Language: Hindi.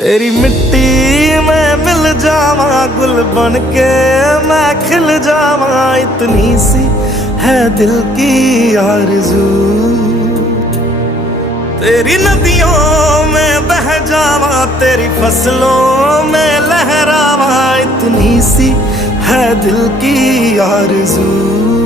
तेरी मिट्टी में मिल जावा, गुल बन के मैं खिल जावा, इतनी सी है दिल की आरज़ू। तेरी नदियों में बह जावा, तेरी फसलों में लहरावा, इतनी सी है दिल की आरज़ू।